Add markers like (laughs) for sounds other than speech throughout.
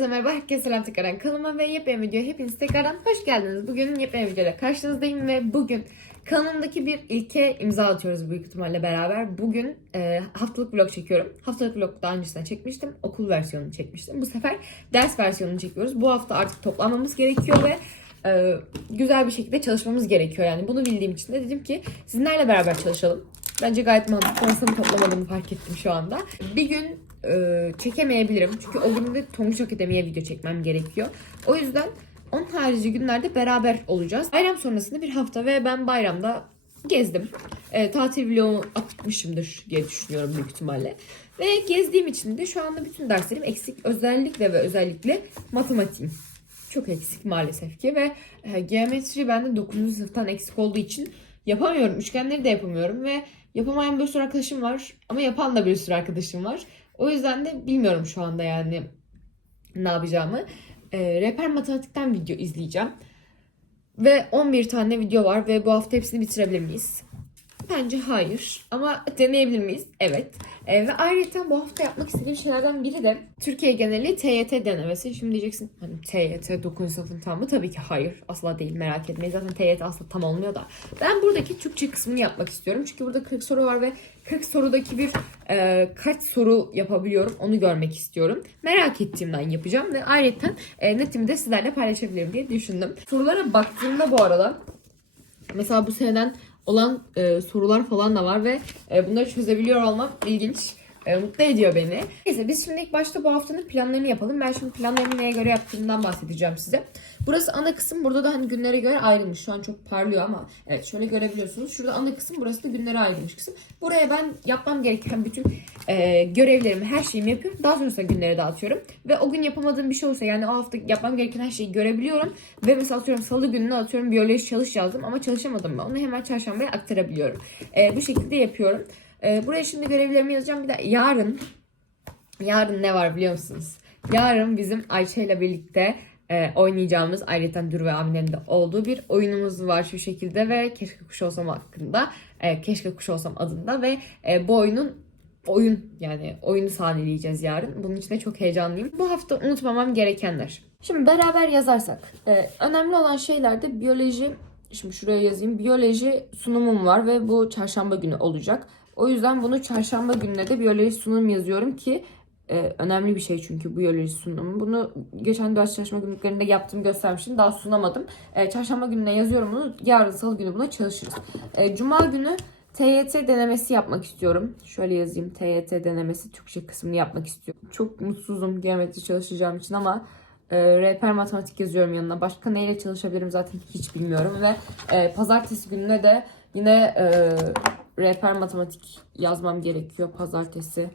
Herkese merhaba, herkese selam tekrardan kanalıma ve yepyeni video hepiniz tekrardan hoş geldiniz. Bugün yepyeni videoyla karşınızdayım ve bugün kanalımdaki bir ilke imza atıyoruz büyük ihtimalle beraber. Bugün e, haftalık vlog çekiyorum. Haftalık vlog daha öncesinde çekmiştim. Okul versiyonunu çekmiştim. Bu sefer ders versiyonunu çekiyoruz. Bu hafta artık toplanmamız gerekiyor ve e, güzel bir şekilde çalışmamız gerekiyor. Yani bunu bildiğim için de dedim ki sizlerle beraber çalışalım. Bence gayet mantıklı. Sonrasını toplamadığımı fark ettim şu anda. Bir gün e, çekemeyebilirim. Çünkü o gün de Tonguç Akademi'ye video çekmem gerekiyor. O yüzden onun harici günlerde beraber olacağız. Bayram sonrasında bir hafta ve ben bayramda gezdim. E, tatil vlogu atmışımdır diye düşünüyorum büyük ihtimalle. Ve gezdiğim için de şu anda bütün derslerim eksik. Özellikle ve özellikle matematiğim. Çok eksik maalesef ki ve e, geometri bende 9. sınıftan eksik olduğu için yapamıyorum. Üçgenleri de yapamıyorum ve yapamayan bir sürü arkadaşım var ama yapan da bir sürü arkadaşım var. O yüzden de bilmiyorum şu anda yani ne yapacağımı. E, rehber matematikten video izleyeceğim. Ve 11 tane video var ve bu hafta hepsini bitirebilir miyiz? Bence hayır. Ama deneyebilir miyiz? Evet. E, ve ayrıca bu hafta yapmak istediğim şeylerden biri de Türkiye geneli TYT denemesi. Şimdi diyeceksin hani TYT 9. sınıfın tamı tabii ki hayır. Asla değil merak etmeyin. Zaten TYT asla tam olmuyor da. Ben buradaki Türkçe kısmını yapmak istiyorum. Çünkü burada 40 soru var ve 40 sorudaki bir e, kaç soru yapabiliyorum onu görmek istiyorum. Merak ettiğimden yapacağım ve ayrıca e, netimi de sizlerle paylaşabilirim diye düşündüm. Sorulara baktığımda bu arada mesela bu seneden olan e, sorular falan da var ve e, bunları çözebiliyor olmam ilginç. E, mutlu ediyor beni. Neyse biz şimdi ilk başta bu haftanın planlarını yapalım. Ben şimdi planlarımı neye göre yaptığımdan bahsedeceğim size. Burası ana kısım. Burada da hani günlere göre ayrılmış. Şu an çok parlıyor ama evet şöyle görebiliyorsunuz. Şurada ana kısım. Burası da günlere ayrılmış kısım. Buraya ben yapmam gereken bütün e, görevlerimi, her şeyimi yapıyorum. Daha sonrasında günlere dağıtıyorum. Ve o gün yapamadığım bir şey olursa yani o hafta yapmam gereken her şeyi görebiliyorum. Ve mesela atıyorum salı gününe atıyorum biyoloji çalış yazdım ama çalışamadım ben. Onu hemen çarşambaya aktarabiliyorum. E, bu şekilde yapıyorum. E, buraya şimdi görevlerimi yazacağım. Bir de yarın yarın ne var biliyor musunuz? Yarın bizim Ayça ile birlikte e, oynayacağımız ayrıca Dur ve Amine'nin de olduğu bir oyunumuz var şu şekilde ve Keşke Kuş Olsam hakkında e, Keşke Kuş Olsam adında ve e, bu oyunun oyun yani oyunu sahneleyeceğiz yarın. Bunun için de çok heyecanlıyım. Bu hafta unutmamam gerekenler. Şimdi beraber yazarsak e, önemli olan şeyler de biyoloji Şimdi şuraya yazayım. Biyoloji sunumum var ve bu çarşamba günü olacak. O yüzden bunu çarşamba gününe de biyoloji sunum yazıyorum ki e, önemli bir şey çünkü biyoloji sunumu. Bunu geçen ders çalışma günlüklerinde yaptım göstermiştim. Daha sunamadım. E, çarşamba gününe yazıyorum bunu. Yarın salı günü buna çalışırız. E, Cuma günü TYT denemesi yapmak istiyorum. Şöyle yazayım. TYT denemesi Türkçe kısmını yapmak istiyorum. Çok mutsuzum geometri çalışacağım için ama e, rehber matematik yazıyorum yanına. Başka neyle çalışabilirim zaten hiç bilmiyorum ve e, pazartesi gününe de yine e, rehber matematik yazmam gerekiyor pazartesi.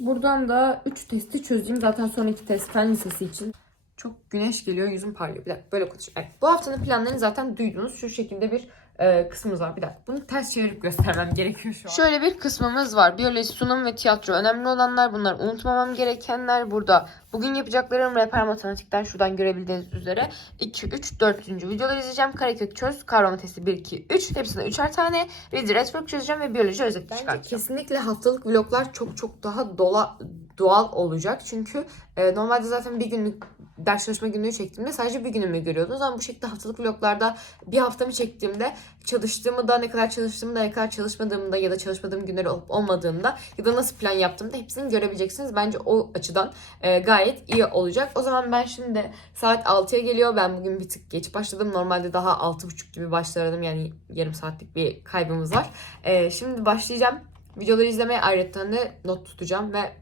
Buradan da 3 testi çözeyim. Zaten sonraki test fen lisesi için. Çok güneş geliyor, yüzüm parlıyor. Bir dakika böyle konuşayım. Evet, bu haftanın planlarını zaten duydunuz. Şu şekilde bir e, kısmımız var. Bir dakika bunu ters çevirip göstermem gerekiyor şu an. Şöyle bir kısmımız var. Biyoloji, sunum ve tiyatro. Önemli olanlar bunlar. Unutmamam gerekenler burada. Bugün yapacaklarım rehber matematikten şuradan görebildiğiniz üzere 2, 3, 4. videoları izleyeceğim. Karekök çöz, kavrama testi 1, 2, 3. Hepsinde 3'er tane. Reader Network çözeceğim ve biyoloji özet çıkartacağım. Kesinlikle haftalık vloglar çok çok daha dola, doğal olacak. Çünkü e, normalde zaten bir günlük ders çalışma günlüğü çektiğimde sadece bir günümü görüyordunuz. Ama bu şekilde haftalık vloglarda bir haftamı çektiğimde çalıştığımı da ne kadar çalıştığımı da ne kadar çalışmadığımı da ya da çalışmadığım günleri olup olmadığında ya da nasıl plan yaptığımı da hepsini görebileceksiniz. Bence o açıdan e, gayet iyi olacak. O zaman ben şimdi saat 6'ya geliyor. Ben bugün bir tık geç başladım. Normalde daha 6.30 gibi başlardım. Yani yarım saatlik bir kaybımız var. E, şimdi başlayacağım. Videoları izlemeye ayrıca not tutacağım ve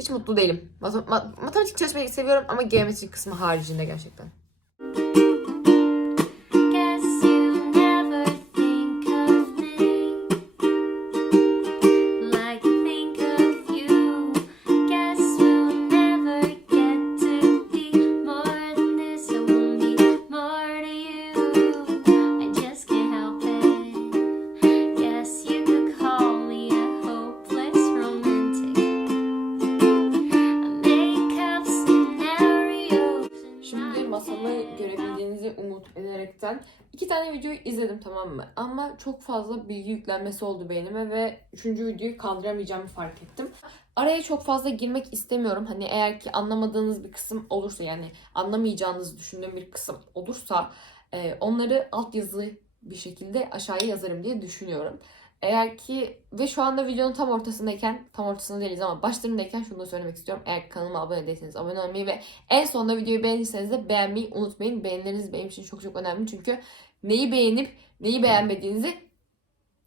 hiç mutlu değilim. Mat- mat- matematik çalışmayı seviyorum ama geometri kısmı haricinde gerçekten. İzledim tamam mı? Ama çok fazla bilgi yüklenmesi oldu beynime ve üçüncü videoyu kaldıramayacağımı fark ettim. Araya çok fazla girmek istemiyorum. Hani eğer ki anlamadığınız bir kısım olursa yani anlamayacağınızı düşündüğüm bir kısım olursa e, onları altyazı bir şekilde aşağıya yazarım diye düşünüyorum. Eğer ki ve şu anda videonun tam ortasındayken tam ortasında değiliz ama başlarındayken şunu da söylemek istiyorum. Eğer kanalıma abone değilseniz abone olmayı ve en sonunda videoyu beğendiyseniz de beğenmeyi unutmayın. Beğenileriniz benim için çok çok önemli çünkü neyi beğenip neyi beğenmediğinizi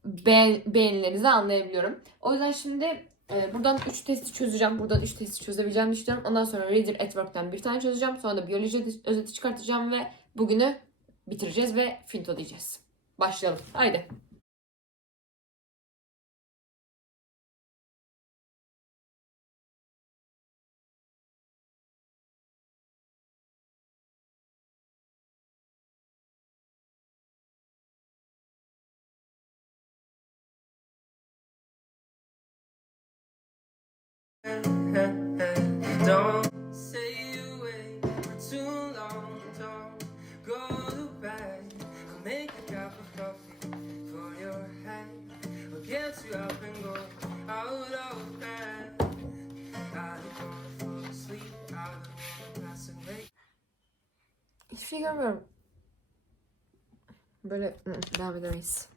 beğen, beğenilerinizle anlayabiliyorum. O yüzden şimdi e, buradan 3 testi çözeceğim. Buradan 3 testi çözebileceğimi düşünüyorum. Ondan sonra Reader at Work'tan bir tane çözeceğim. Sonra da biyoloji özeti çıkartacağım ve bugünü bitireceğiz ve finto diyeceğiz. Başlayalım. Haydi. Görmüyorum. Böyle devam edemeyiz.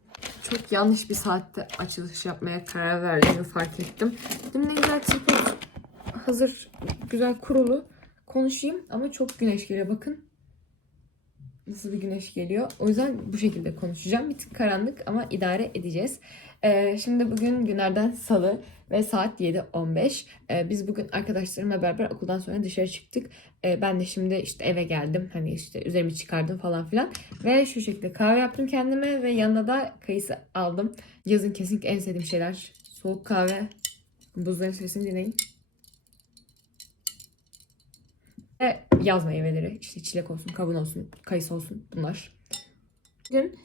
Çok yanlış bir saatte açılış yapmaya karar verdiğimi fark ettim. Demin ne güzel tripod hazır güzel kurulu konuşayım ama çok güneş geliyor bakın. Nasıl bir güneş geliyor. O yüzden bu şekilde konuşacağım. Bir tık karanlık ama idare edeceğiz. Ee, şimdi bugün günlerden salı ve saat 7.15. Ee, biz bugün arkadaşlarımla beraber okuldan sonra dışarı çıktık. Ee, ben de şimdi işte eve geldim. Hani işte üzerimi çıkardım falan filan. Ve şu şekilde kahve yaptım kendime ve yanına da kayısı aldım. Yazın kesinlikle en sevdiğim şeyler. Soğuk kahve. Buzların sesini dinleyin. Ve yaz meyveleri. işte çilek olsun, kavun olsun, kayısı olsun bunlar. Bugün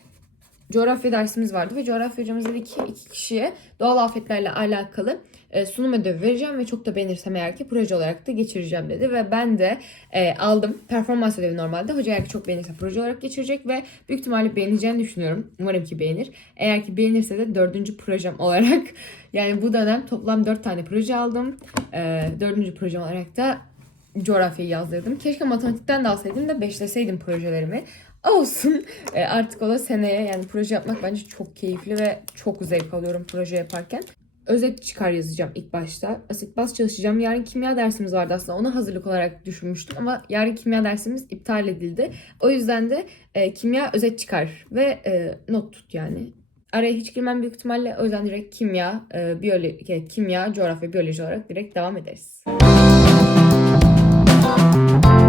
coğrafya dersimiz vardı ve coğrafya hocamız dedi ki iki kişiye doğal afetlerle alakalı e, sunum ödevi vereceğim ve çok da beğenirsem eğer ki proje olarak da geçireceğim dedi ve ben de e, aldım. Performans ödevi normalde. Hoca eğer ki çok beğenirse proje olarak geçirecek ve büyük ihtimalle beğeneceğini düşünüyorum. Umarım ki beğenir. Eğer ki beğenirse de dördüncü projem olarak (laughs) yani bu dönem toplam dört tane proje aldım. E, dördüncü projem olarak da coğrafyayı yazdırdım. Keşke matematikten de alsaydım da beşleseydim projelerimi. Olsun. E, artık o da seneye yani proje yapmak bence çok keyifli ve çok zevk alıyorum proje yaparken. Özet çıkar yazacağım ilk başta. Asit baz çalışacağım. Yarın kimya dersimiz vardı aslında. Ona hazırlık olarak düşünmüştüm ama yarın kimya dersimiz iptal edildi. O yüzden de e, kimya özet çıkar ve e, not tut yani. Araya hiç girmem büyük ihtimalle. O yüzden direkt kimya, e, biyoloji, kimya, coğrafya, biyoloji olarak direkt devam ederiz. Tekrardan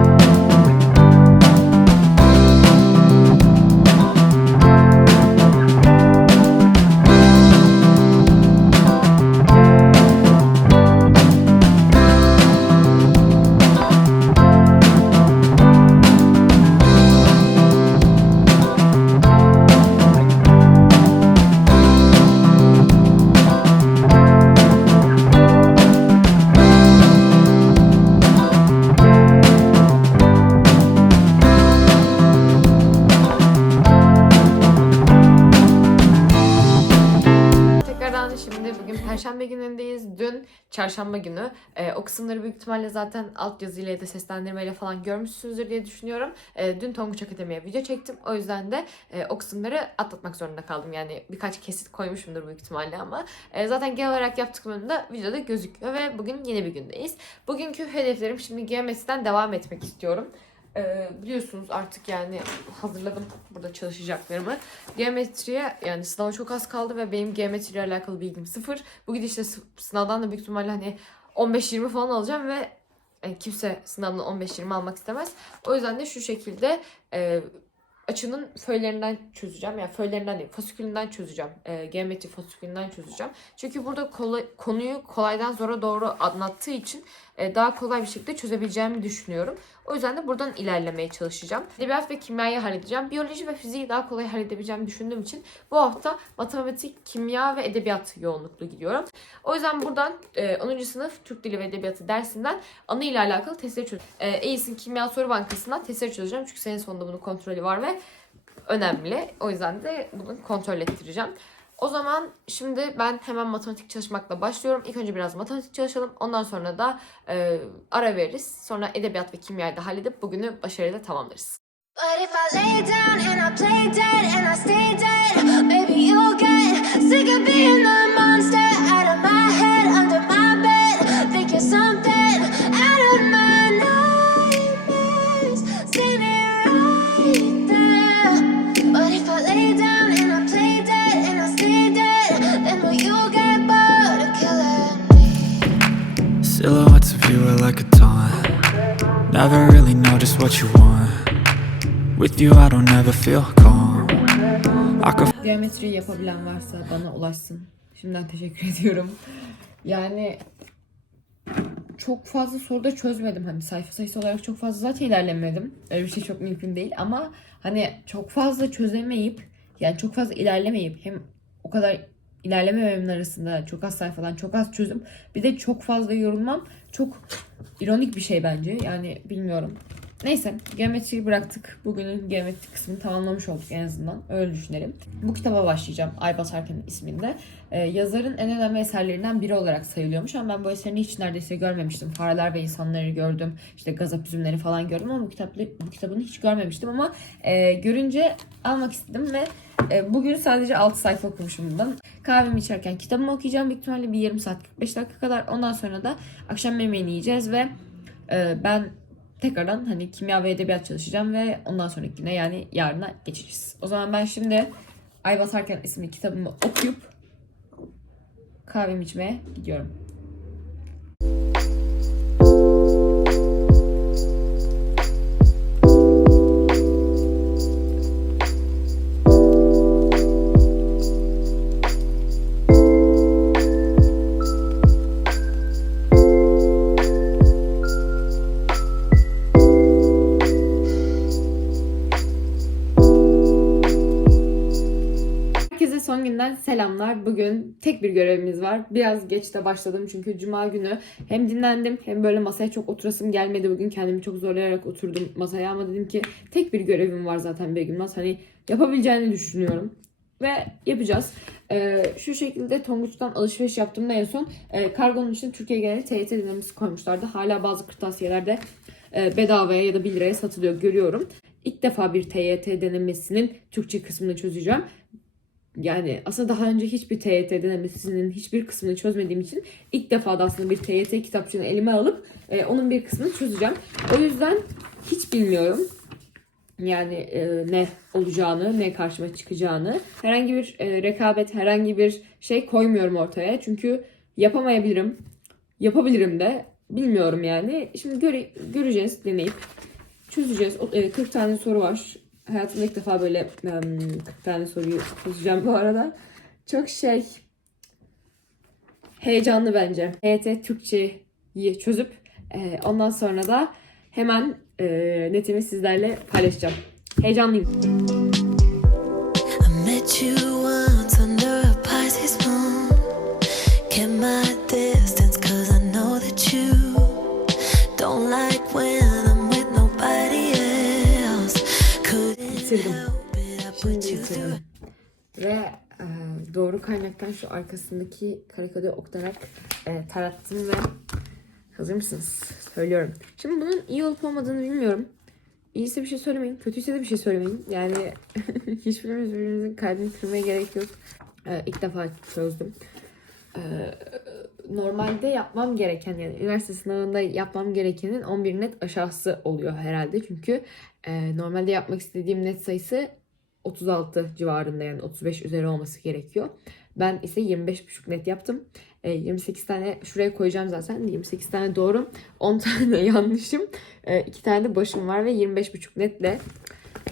şimdi bugün Perşembe günündeyiz. Dün Çarşamba günü. Ee, o kısımları büyük ihtimalle zaten altyazıyla ya da seslendirmeyle falan görmüşsünüzdür diye düşünüyorum. Ee, dün Tonguç Akademi'ye video çektim. O yüzden de e, o kısımları atlatmak zorunda kaldım. Yani birkaç kesit koymuşumdur büyük ihtimalle ama. e, zaten genel olarak yaptıklarım da videoda gözüküyor ve bugün yeni bir gündeyiz. Bugünkü hedeflerim şimdi geometriden devam etmek istiyorum. Ee, biliyorsunuz artık yani hazırladım burada çalışacaklarımı. Geometriye yani sınava çok az kaldı ve benim geometriyle alakalı bilgim sıfır. Bu gidişle sı- sınavdan da büyük ihtimalle hani 15-20 falan alacağım ve yani kimse sınavdan 15-20 almak istemez. O yüzden de şu şekilde e, açının föylerinden çözeceğim. Yani föylerinden değil, fasikülünden çözeceğim. E, geometri fasikülünden çözeceğim. Çünkü burada kolay, konuyu kolaydan zora doğru anlattığı için e, daha kolay bir şekilde çözebileceğimi düşünüyorum. O yüzden de buradan ilerlemeye çalışacağım. Edebiyat ve kimyayı halledeceğim. Biyoloji ve fiziği daha kolay halledebileceğimi düşündüğüm için bu hafta matematik, kimya ve edebiyat yoğunluklu gidiyorum. O yüzden buradan e, 10. sınıf Türk Dili ve Edebiyatı dersinden anı ile alakalı testleri çözeceğim. E, EİS'in Kimya Soru Bankası'ndan testleri çözeceğim. Çünkü senin sonunda bunun kontrolü var ve önemli. O yüzden de bunu kontrol ettireceğim. O zaman şimdi ben hemen matematik çalışmakla başlıyorum. İlk önce biraz matematik çalışalım. Ondan sonra da e, ara veririz. Sonra edebiyat ve kimyayı da halledip bugünü başarıyla tamamlarız. But if I lay down and I play dead and I stay dead, I don't ever feel calm. I could Geometriyi yapabilen varsa bana ulaşsın. Şimdiden teşekkür (laughs) ediyorum. Yani çok fazla soruda çözmedim. Hani sayfa sayısı olarak çok fazla zaten ilerlemedim. Öyle bir şey çok mümkün değil ama hani çok fazla çözemeyip yani çok fazla ilerlemeyip hem o kadar ilerlemememin arasında çok az sayfadan çok az çözüm bir de çok fazla yorulmam çok ironik bir şey bence. Yani bilmiyorum. Neyse geometriyi bıraktık. Bugünün geometri kısmını tamamlamış olduk en azından. Öyle düşünelim. Bu kitaba başlayacağım. Ay Basarken isminde. Ee, yazarın en önemli eserlerinden biri olarak sayılıyormuş ama ben bu eserini hiç neredeyse görmemiştim. Fareler ve insanları gördüm. İşte gazap üzümleri falan gördüm ama bu, kitaplı, bu kitabını hiç görmemiştim ama e, görünce almak istedim ve e, bugün sadece 6 sayfa okumuşum bundan. Kahvemi içerken kitabımı okuyacağım. Büyük ihtimalle bir yarım saat 45 dakika kadar. Ondan sonra da akşam yemeğini yiyeceğiz ve e, ben tekrardan hani kimya ve edebiyat çalışacağım ve ondan sonraki güne yani yarına geçeceğiz. O zaman ben şimdi Ay Basarken isimli kitabımı okuyup kahvemi içmeye gidiyorum. Son günden selamlar. Bugün tek bir görevimiz var. Biraz geç de başladım çünkü cuma günü hem dinlendim hem böyle masaya çok oturasım gelmedi. Bugün kendimi çok zorlayarak oturdum masaya ama dedim ki tek bir görevim var zaten bir gün Hani yapabileceğini düşünüyorum. Ve yapacağız. Ee, şu şekilde Tonguç'tan alışveriş yaptığımda en son e, kargonun için Türkiye geneli TYT dinlemesi koymuşlardı. Hala bazı kırtasiyelerde e, bedavaya ya da 1 liraya satılıyor görüyorum. İlk defa bir TYT denemesinin Türkçe kısmını çözeceğim yani aslında daha önce hiçbir TYT denemesinin hiçbir kısmını çözmediğim için ilk defa da aslında bir TYT kitapçığını elime alıp e, onun bir kısmını çözeceğim. O yüzden hiç bilmiyorum yani e, ne olacağını, ne karşıma çıkacağını. Herhangi bir e, rekabet, herhangi bir şey koymuyorum ortaya. Çünkü yapamayabilirim. Yapabilirim de. Bilmiyorum yani. Şimdi göre, göreceğiz deneyip. Çözeceğiz. O- e, 40 tane soru var. Hayatımda ilk defa böyle em, 40 tane soruyu çözeceğim bu arada. Çok şey heyecanlı bence. HT Türkçeyi çözüp e, ondan sonra da hemen e, netimi sizlerle paylaşacağım. Heyecanlıyım. I met you Bitirdim. Şimdi bitirdim. Ve e, doğru kaynaktan şu arkasındaki karekodu okutarak e, tarattım ve hazır mısınız? Söylüyorum. Şimdi bunun iyi olup olmadığını bilmiyorum. İyiyse bir şey söylemeyin, kötüyse de bir şey söylemeyin. Yani (laughs) hiçbirimiz birbirimizin kalbini kırmaya gerek yok. E, ilk defa çözdüm. E, normalde yapmam gereken yani üniversite sınavında yapmam gerekenin 11 net aşağısı oluyor herhalde. Çünkü e, normalde yapmak istediğim net sayısı 36 civarında yani 35 üzeri olması gerekiyor. Ben ise 25,5 net yaptım. E, 28 tane şuraya koyacağım zaten. 28 tane doğru, 10 tane (laughs) yanlışım. 2 tane de başım var ve 25,5 netle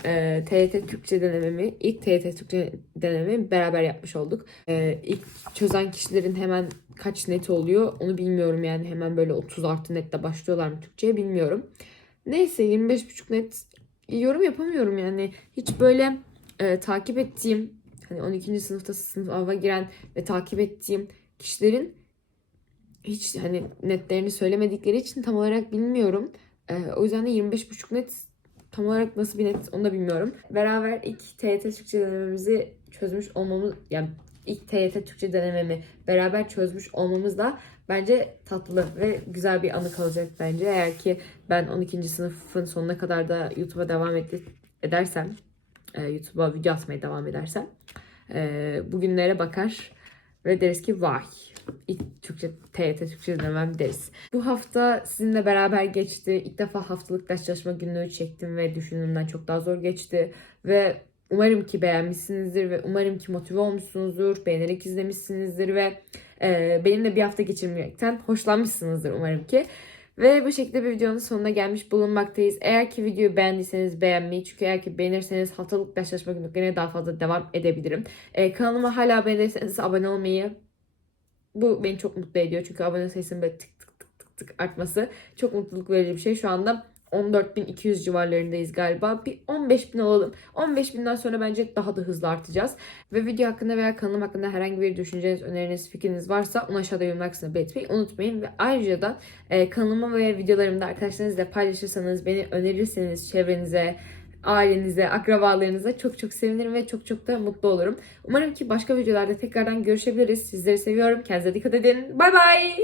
e, TYT Türkçe denememi, ilk TYT Türkçe denememi beraber yapmış olduk. E, ilk çözen kişilerin hemen kaç net oluyor onu bilmiyorum yani hemen böyle 30 artı netle başlıyorlar mı Türkçe'ye bilmiyorum. Neyse 25,5 net yorum yapamıyorum yani. Hiç böyle e, takip ettiğim hani 12. sınıfta sınıfa giren ve takip ettiğim kişilerin hiç hani netlerini söylemedikleri için tam olarak bilmiyorum. E, o yüzden de 25,5 net tam olarak nasıl bir net onu da bilmiyorum. Beraber ilk TYT Türkçe denememizi çözmüş olmamız yani ilk TYT Türkçe denememi beraber çözmüş olmamız da bence tatlı ve güzel bir anı kalacak bence. Eğer ki ben 12. sınıfın sonuna kadar da YouTube'a devam ed- edersem, e, YouTube'a video atmaya devam edersem e, bugünlere bakar ve deriz ki vay ilk Türkçe TYT Türkçe denemem deriz. Bu hafta sizinle beraber geçti. İlk defa haftalık ders çalışma günlüğü çektim ve düşündüğümden çok daha zor geçti. Ve umarım ki beğenmişsinizdir ve umarım ki motive olmuşsunuzdur. Beğenerek izlemişsinizdir ve e, benimle bir hafta geçirmekten hoşlanmışsınızdır umarım ki. Ve bu şekilde bir videonun sonuna gelmiş bulunmaktayız. Eğer ki videoyu beğendiyseniz beğenmeyi çünkü eğer ki beğenirseniz haftalık ders çalışma günlüklerine daha fazla devam edebilirim. E, kanalıma hala beğenirseniz abone olmayı bu beni çok mutlu ediyor. Çünkü abone sayısının böyle tık tık tık tık artması çok mutluluk verici bir şey. Şu anda 14.200 civarlarındayız galiba. Bir 15.000 olalım. 15.000'den sonra bence daha da hızlı artacağız. Ve video hakkında veya kanalım hakkında herhangi bir düşünceniz, öneriniz, fikriniz varsa onu aşağıda yorumlar belirtmeyi unutmayın. Ve ayrıca da e, kanalımı ve videolarımı da arkadaşlarınızla paylaşırsanız, beni önerirseniz çevrenize, ailenize, akrabalarınıza çok çok sevinirim ve çok çok da mutlu olurum. Umarım ki başka videolarda tekrardan görüşebiliriz. Sizleri seviyorum. Kendinize dikkat edin. Bay bay.